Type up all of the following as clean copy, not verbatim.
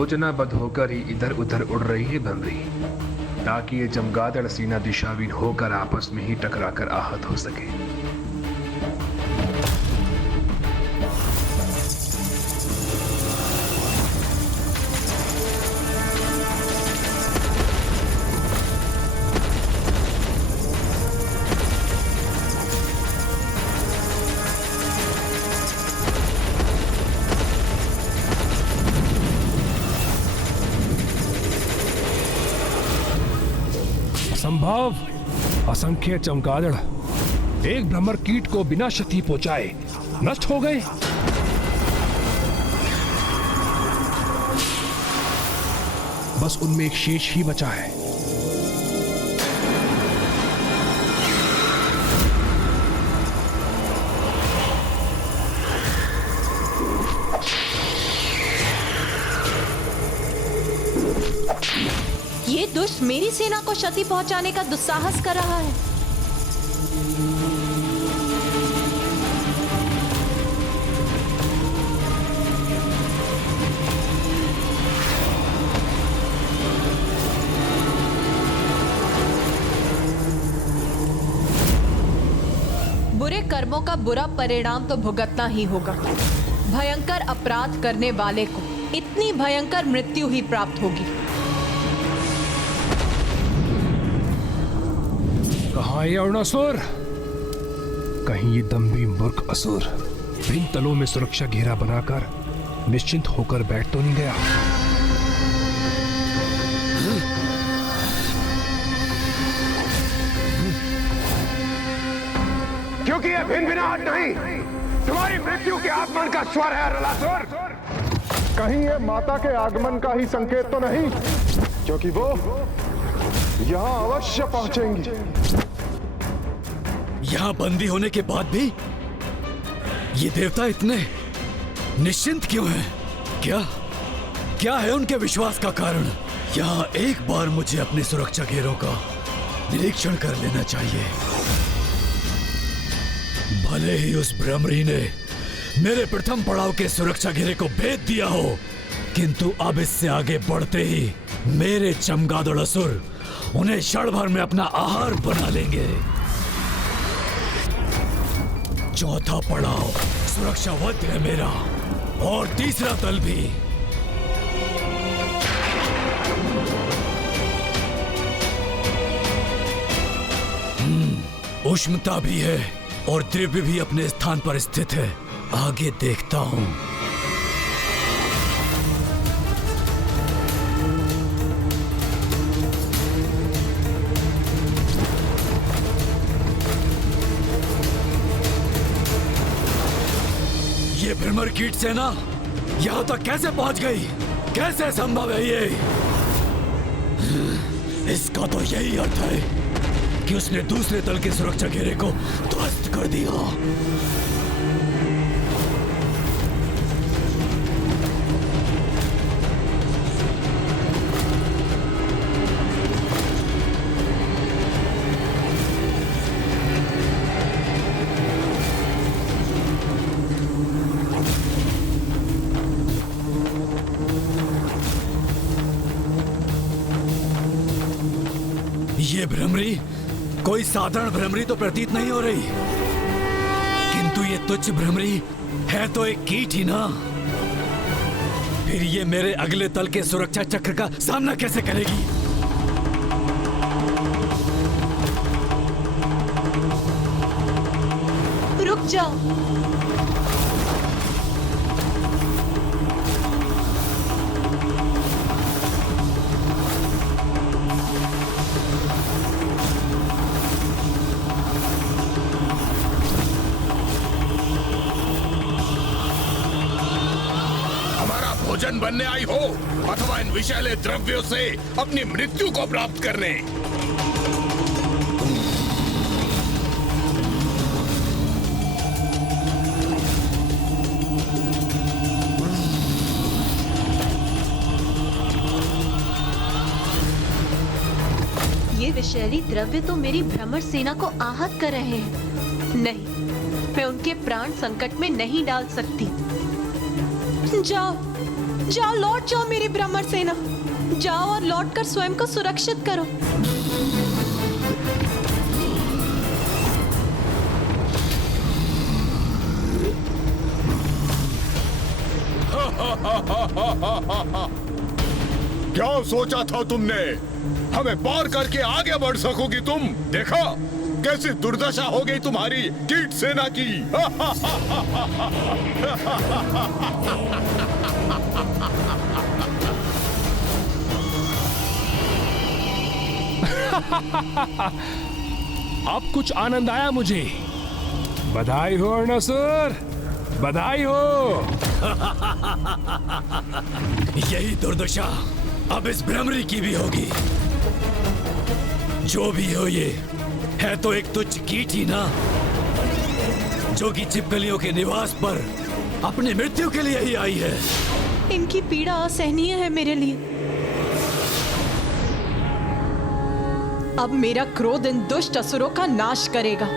योजनाबद्ध होकर ही इधर उधर उड़ रही है भ्रमरी, ताकि ये चमगादड़ सीना दिशाहीन होकर आपस में ही टकराकर आहत हो सके। संभव असंख्य चमगादड़ एक भ्रमर कीट को बिना क्षति पहुंचाए नष्ट हो गए। बस उनमें एक शेष ही बचा है। ये दुष्ट मेरी सेना को क्षति पहुंचाने का दुस्साहस कर रहा है। बुरे कर्मों का बुरा परिणाम तो भुगतना ही होगा। भयंकर अपराध करने वाले को इतनी भयंकर मृत्यु ही प्राप्त होगी। कहाँ ये अरुणासुर? कहीं ये दम्भी मूर्ख असुर इन तलों में सुरक्षा घेरा बनाकर निश्चिंत होकर बैठ तो नहीं गया? क्योंकि यह भिनभिनाहट नहीं, तुम्हारी मृत्यु के आगमन का स्वर है अरुणासुर। कहीं ये माता के आगमन का ही संकेत तो नहीं, क्योंकि वो यहां अवश्य पहुंचेंगी। यहां बंदी होने के बाद भी ये देवता इतने निश्चिंत क्यों हैं? क्या है उनके विश्वास का कारण? यहां एक बार मुझे अपनी सुरक्षा घेरों का निरीक्षण कर लेना चाहिए। भले ही उस भ्रमरी ने मेरे प्रथम पड़ाव के सुरक्षा घेरे को भेद दिया हो, किंतु अब इससे आगे बढ़ते ही मेरे चमगादड़ असुर उन्हें क्षण भर में अपना आहार बना लेंगे। चौथा पड़ाव सुरक्षावद्ध है मेरा, और तीसरा तल भी। उष्णता भी है और द्रव्य भी अपने स्थान पर स्थित है। आगे देखता हूं। ये भ्रमर कीट सेना यहां तक कैसे पहुंच गई? कैसे संभव है ये? इसका तो यही अर्थ है कि उसने दूसरे तल के सुरक्षा घेरे को ध्वस्त कर दिया। ये भ्रमरी कोई साधारण भ्रमरी तो प्रतीत नहीं हो रही, किंतु ये तुच्छ भ्रमरी है तो एक कीट ही ना। फिर ये मेरे अगले तल के सुरक्षा चक्र का सामना कैसे करेगी? रुक जाओ। भोजन बनने आई हो अथवा इन विषैले द्रव्यों से अपनी मृत्यु को प्राप्त करने। ये विषैली द्रव्य तो मेरी भ्रमर सेना को आहत कर रहे हैं। नहीं, मैं उनके प्राण संकट में नहीं डाल सकती। जाओ जाओ, लौट जाओ मेरी ब्राह्मण सेना। जाओ और लौटकर स्वयं को सुरक्षित करो। क्या सोचा था तुमने? हमें पार करके आगे बढ़ सकोगी तुम? देखा कैसी दुर्दशा हो गई तुम्हारी कीट सेना की। अब कुछ आनंद आया मुझे। बधाई हो अर्णासुर, बधाई हो। यही दुर्दशा अब इस भ्रमरी की भी होगी। जो भी हो, ये है तो एक तुच्छ कीट ही ना, जो कि छिपकलियों के निवास पर अपनी मृत्यु के लिए ही आई है। इनकी पीड़ा असहनीय है मेरे लिए। अब मेरा क्रोध इन दुष्ट असुरों का नाश करेगा।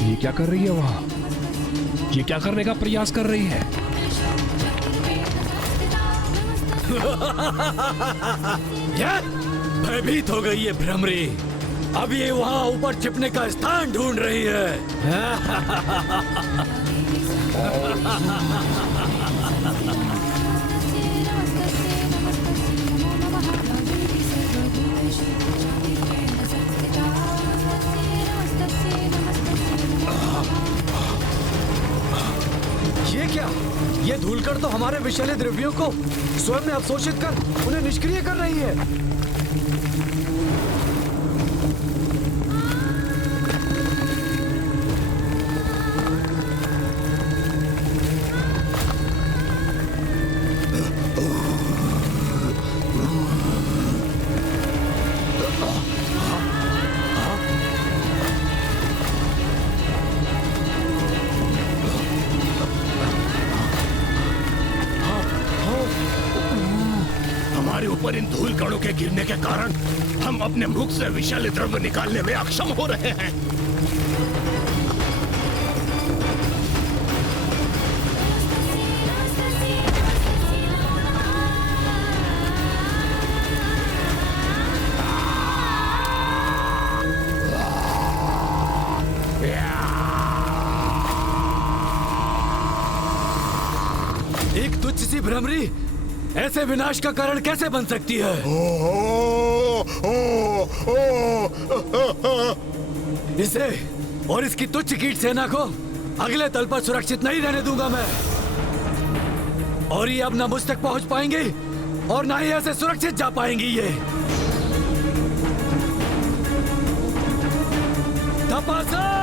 ये क्या कर रही है वहां? ये क्या करने का प्रयास कर रही है? क्या? भयभीत हो गई है भ्रमरी। अब ये वहां ऊपर छिपने का स्थान ढूंढ रही है। ये क्या? ये धूलकण तो हमारे विषैले द्रव्यों को स्वयं में अवशोषित कर उन्हें निष्क्रिय कर रही है। हमारे ऊपर इन धूल कणों के गिरने के कारण हम अपने मुख से विषैले द्रव्य निकालने में अक्षम हो रहे हैं। एक तुच्छ सी भ्रमरी ऐसे विनाश का कारण कैसे बन सकती है? इसे और इसकी तुच्छ कीट सेना को अगले तल पर सुरक्षित नहीं रहने दूंगा मैं। और ये अब ना मुझ तक पहुंच पाएंगे और ना ही ऐसे सुरक्षित जा पाएंगी। ये तपासा